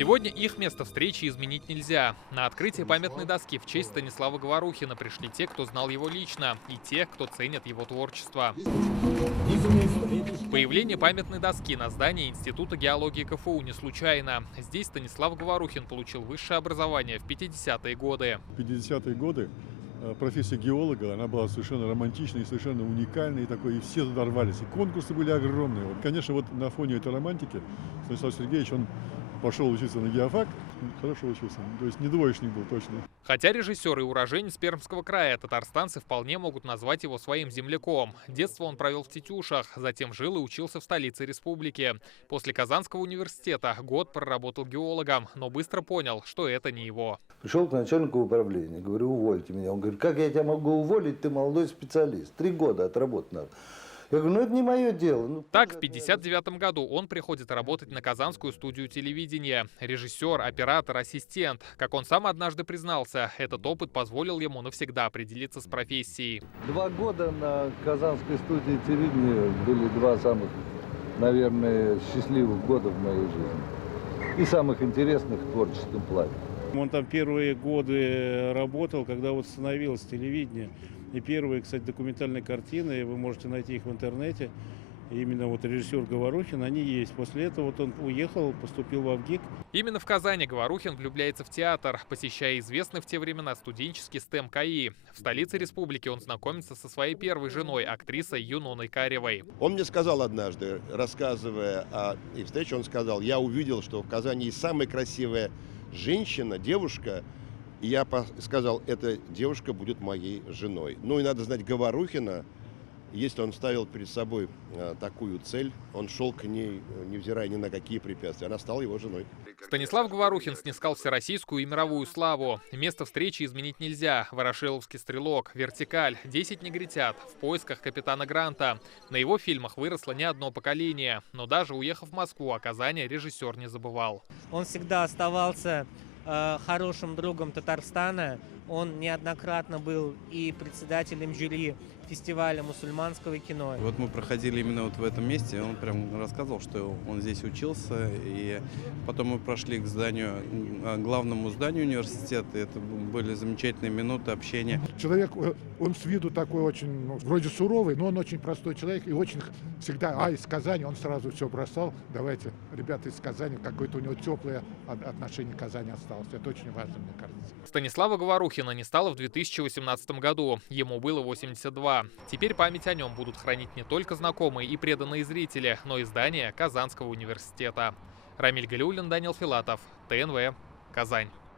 Сегодня их место встречи изменить нельзя. На открытие памятной доски в честь Станислава Говорухина пришли те, кто знал его лично, и те, кто ценит его творчество. Появление памятной доски на здании Института геологии КФУ не случайно. Здесь Станислав Говорухин получил высшее образование в 50-е годы. В 50-е годы профессия геолога, она была совершенно романтичной, совершенно уникальной такой, и все туда рвались. И конкурсы были огромные. Вот, конечно, вот на фоне этой романтики Станислав Сергеевич, он пошел учиться на геофак, хорошо учился, то есть не двоечник был точно. Хотя режиссер и уроженец Пермского края, татарстанцы вполне могут назвать его своим земляком. Детство он провел в Тетюшах, затем жил и учился в столице республики. После Казанского университета год проработал геологом, но быстро понял, что это не его. Пришел к начальнику управления, говорю, увольте меня. Он говорит, как я тебя могу уволить, ты молодой специалист, 3 года отработать надо. Я говорю, ну это не мое дело. Так, в 1959 году он приходит работать на Казанскую студию телевидения. Режиссер, оператор, ассистент. Как он сам однажды признался, этот опыт позволил ему навсегда определиться с профессией. 2 года на Казанской студии телевидения были 2 самых, наверное, счастливых года в моей жизни. И самых интересных в творческом плане. Он там первые годы работал, когда вот становилось телевидение. И первые, кстати, документальные картины, вы можете найти их в интернете. Именно вот режиссер Говорухин, они есть. После этого вот он уехал, поступил в Авгик. Именно в Казани Говорухин влюбляется в театр, посещая известный в те времена студенческий СТЭМ КАИ. В столице республики он знакомится со своей первой женой, актрисой Юноной Каревой. Он мне сказал однажды, рассказывая о их встрече, он сказал, я увидел, что в Казани есть самая красивая женщина, девушка. И я сказал, эта девушка будет моей женой. Ну и надо знать Говорухина, если он ставил перед собой такую цель, он шел к ней, невзирая ни на какие препятствия. Она стала его женой. Станислав Говорухин снискал всероссийскую и мировую славу. Место встречи изменить нельзя. Ворошиловский стрелок, Вертикаль, 10 негритят, в поисках капитана Гранта. На его фильмах выросло не одно поколение. Но даже уехав в Москву, о Казани режиссер не забывал. Он всегда оставался хорошим другом Татарстана. Он неоднократно был и председателем жюри фестиваля мусульманского кино. Вот мы проходили именно вот в этом месте, и он прям рассказывал, что он здесь учился, и потом мы прошли к зданию, главному зданию университета, и это были замечательные минуты общения. Человек, он с виду такой очень, вроде суровый, но он очень простой человек, и очень всегда, из Казани, он сразу все бросал. Давайте, ребята из Казани, какое-то у него теплое отношение к Казани осталось. Это очень важно, мне кажется. Станислава Говорухина не стало в 2018 году. Ему было 82. Теперь память о нем будут хранить не только знакомые и преданные зрители, но и здания Казанского университета. Рамиль Галиуллин, Даниил Филатов, ТНВ, Казань.